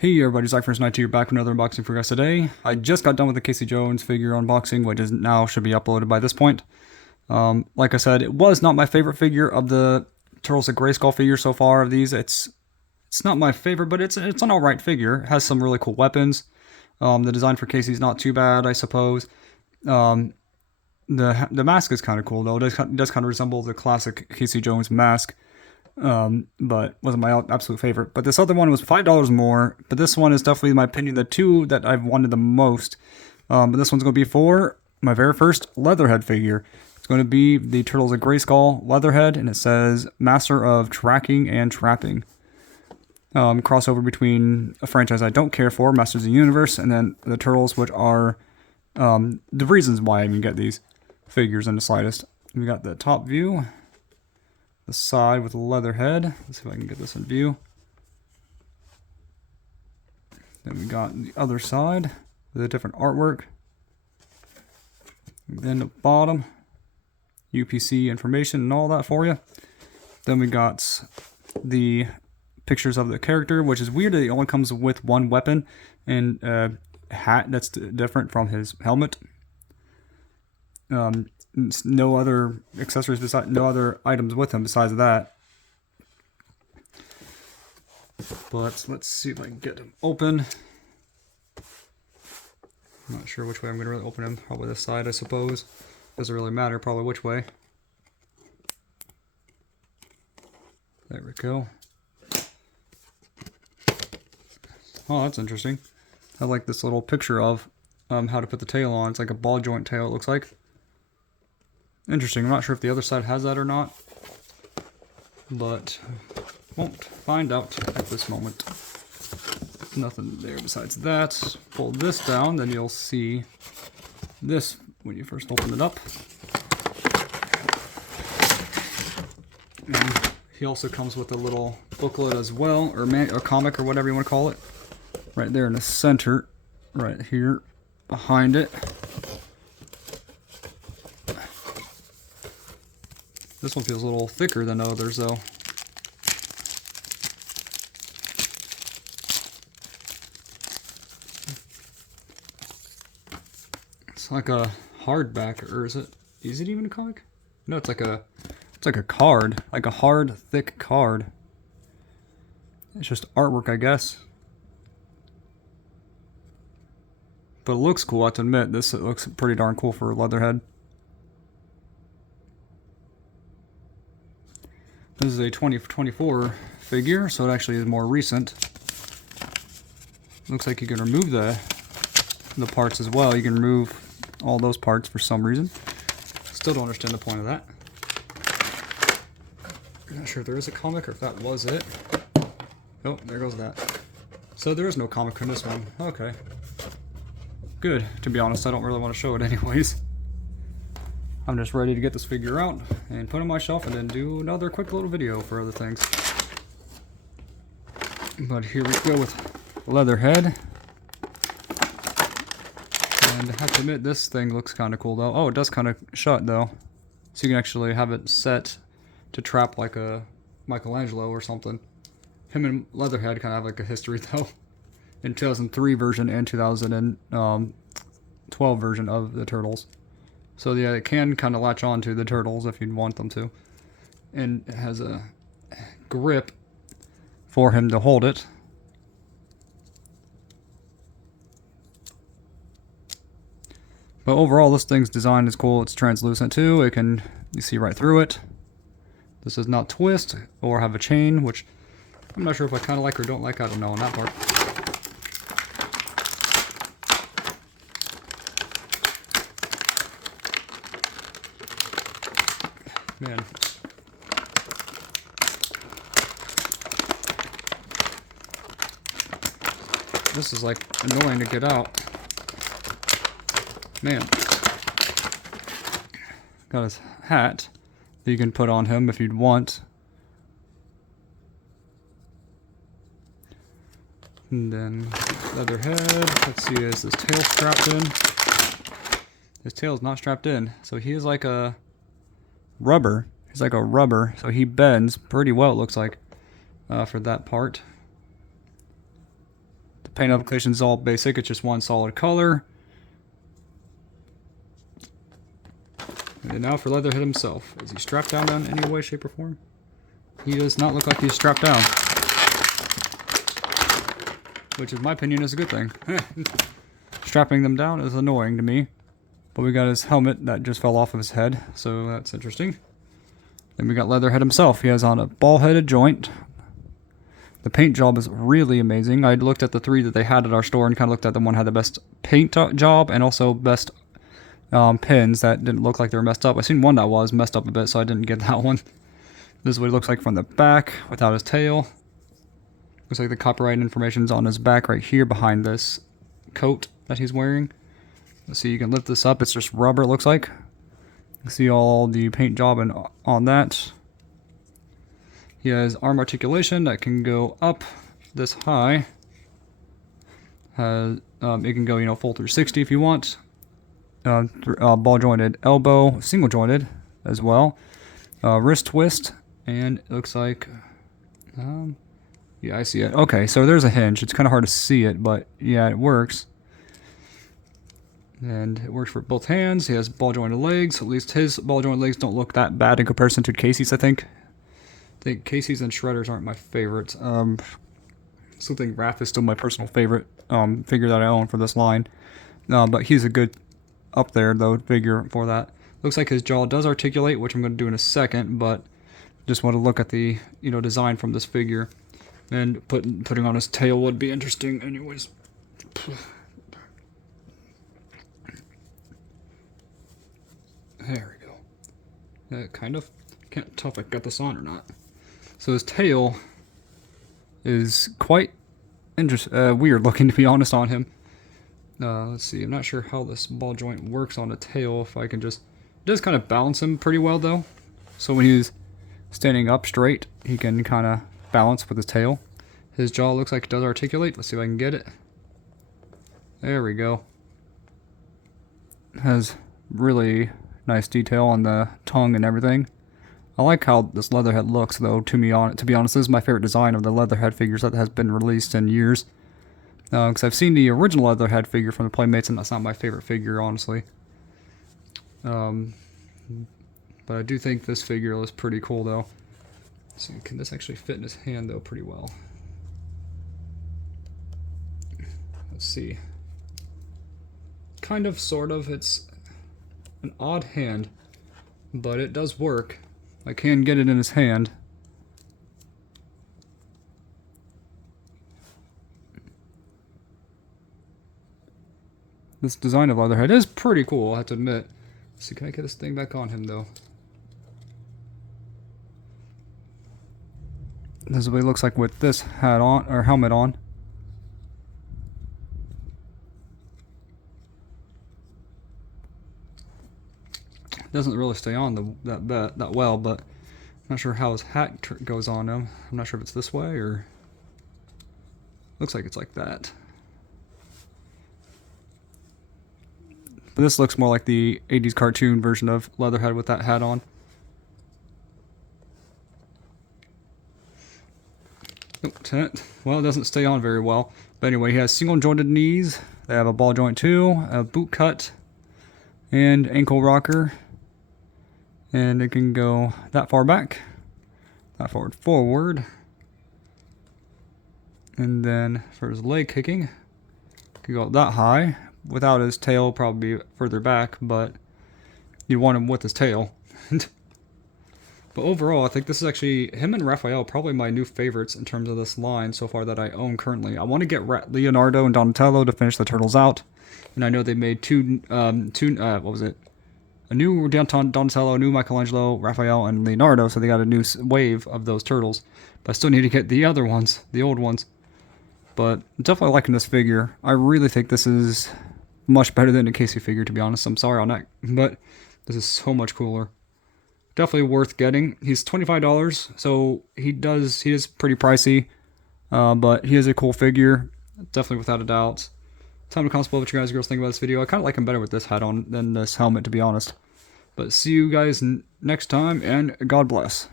Hey everybody, Zach1st92 here, back with another unboxing for you guys today. I just got done with the Casey Jones figure unboxing, which is now should be uploaded by this point. Like I said, it was not my favorite figure of the Turtles of Grayskull figure so far of these. It's not my favorite, but it's an alright figure. It has some really cool weapons. The design for Casey's not too bad, I suppose. The mask is kind of cool though. It does kind of resemble the classic Casey Jones mask. But wasn't my absolute favorite. But this other one was $5 more. But this one is definitely, in my opinion, the two that I've wanted the most. But this one's going to be for my very first Leatherhead figure. It's going to be the Turtles of Grayskull Leatherhead, and it says Master of Tracking and Trapping. Crossover between a franchise I don't care for, Masters of the Universe, and then the Turtles, which are the reasons why I even get these figures in the slightest. We got the top view. The side with the Leatherhead. Let's see if I can get this in view. Then we got the other side with a different artwork. Then the bottom, UPC information and all that for you. Then we got the pictures of the character, which is weird that it only comes with one weapon and a hat that's different from his helmet. No other accessories no other items with him besides that. But let's see if I can get him open. I'm not sure which way I'm going to really open him. Probably this side, I suppose. Doesn't really matter, probably which way. There we go. Oh, that's interesting. I like this little picture of how to put the tail on. It's like a ball joint tail, it looks like. Interesting. I'm not sure if the other side has that or not, but won't find out at this moment. Nothing there besides that. Pull this down, then you'll see this when you first open it up. And he also comes with a little booklet as well, or comic, or whatever you want to call it. Right there in the center, right here behind it. This one feels a little thicker than others, though. It's like a hardback, or is it even a comic? No, it's like a card, like a hard, thick card. It's just artwork, I guess. But it looks cool, I have to admit. It looks pretty darn cool for Leatherhead. This is a 2024 figure, so it actually is more recent. Looks like you can remove the parts as well. You can remove all those parts for some reason. Still don't understand the point of that. I'm not sure if there is a comic or if that was it. Oh, there goes that. So there is no comic in this one. Okay. Good. To be honest, I don't really want to show it anyways. I'm just ready to get this figure out and put it on my shelf and then do another quick little video for other things. But here we go with Leatherhead. And I have to admit, this thing looks kind of cool though. Oh, it does kind of shut though. So you can actually have it set to trap like a Michelangelo or something. Him and Leatherhead kind of have like a history though. In 2003 version and 2012 version of the Turtles. So yeah, it can kind of latch on to the Turtles if you'd want them to. And it has a grip for him to hold it. But overall, this thing's design is cool. It's translucent too. You see right through it. This does not twist or have a chain, which I'm not sure if I kind of like or don't like. I don't know on that part. Man. This is like annoying to get out. Man. Got his hat that you can put on him if you'd want. And then Leatherhead. Let's see, is his tail strapped in? His tail's not strapped in. So he is like a rubber. He's like a rubber, so he bends pretty well, it looks like, for that part. The paint application is all basic. It's just one solid color. And now for Leatherhead himself. Is he strapped down in any way, shape, or form? He does not look like he's strapped down. Which, in my opinion, is a good thing. Strapping them down is annoying to me. But we got his helmet that just fell off of his head, so that's interesting. Then we got Leatherhead himself. He has on a ball-headed joint. The paint job is really amazing. I looked at the 3 that they had at our store and kind of looked at the one that had the best paint job and also best pins that didn't look like they were messed up. I seen one that was messed up a bit, so I didn't get that one. This is what he looks like from the back without his tail. Looks like the copyright information's on his back right here behind this coat that he's wearing. Let's see, you can lift this up. It's just rubber, it looks like. You can see all the paint job and on that. He has arm articulation that can go up this high. It can go, you know, full 360 if you want. Ball jointed elbow, single jointed as well. Wrist twist, and it looks like, yeah, I see it. Okay, so there's a hinge. It's kind of hard to see it, but yeah, it works. And it works for both hands. He has ball jointed legs. At least his ball jointed legs don't look that bad in comparison to Casey's, I think. I think Casey's and Shredder's aren't my favorites. I still think Raph is still my personal favorite figure that I own for this line. But he's a good up there, though, figure for that. Looks like his jaw does articulate, which I'm going to do in a second, but just want to look at the, you know, design from this figure. And putting on his tail would be interesting anyways. There we go. Kind of. Can't tell if I got this on or not. So his tail is quite weird looking, to be honest, on him. Let's see. I'm not sure how this ball joint works on a tail. If I can just... It does kind of balance him pretty well, though. So when he's standing up straight, he can kind of balance with his tail. His jaw looks like it does articulate. Let's see if I can get it. There we go. Has really nice detail on the tongue and everything. I like how this Leatherhead looks, though, to be honest. This is my favorite design of the Leatherhead figures that has been released in years. Because I've seen the original Leatherhead figure from the Playmates, and that's not my favorite figure, honestly. But I do think this figure looks pretty cool, though. Let's see, can this actually fit in his hand, though, pretty well? Let's see. Kind of, sort of. It's an odd hand, but it does work. I can get it in his hand. This design of Leatherhead is pretty cool, I have to admit. Let's see, can I get this thing back on him, though? This is what he looks like with this hat on, or helmet on. Doesn't really stay on that well, but I'm not sure how his hat goes on him. I'm not sure if it's this way or... Looks like it's like that. But this looks more like the 80s cartoon version of Leatherhead with that hat on. Well, it doesn't stay on very well. But anyway, he has single jointed knees. They have a ball joint too, a boot cut, and ankle rocker. And it can go that far back, that forward. And then for his leg kicking, it can go that high. Without his tail, probably further back, but you want him with his tail. But overall, I think this is actually, him and Raphael, probably my new favorites in terms of this line so far that I own currently. I want to get Leonardo and Donatello to finish the Turtles out. And I know they made what was it? A new Donatello, a new Michelangelo, Raphael, and Leonardo, so they got a new wave of those turtles. But I still need to get the other ones, the old ones. But I'm definitely liking this figure. I really think this is much better than a Casey figure, to be honest. I'm sorry on that, but this is so much cooler. Definitely worth getting. He's $25, so he is pretty pricey, but he is a cool figure, definitely without a doubt. Time to comment below what you guys and girls think about this video. I kind of like him better with this hat on than this helmet, to be honest. But see you guys next time, and God bless.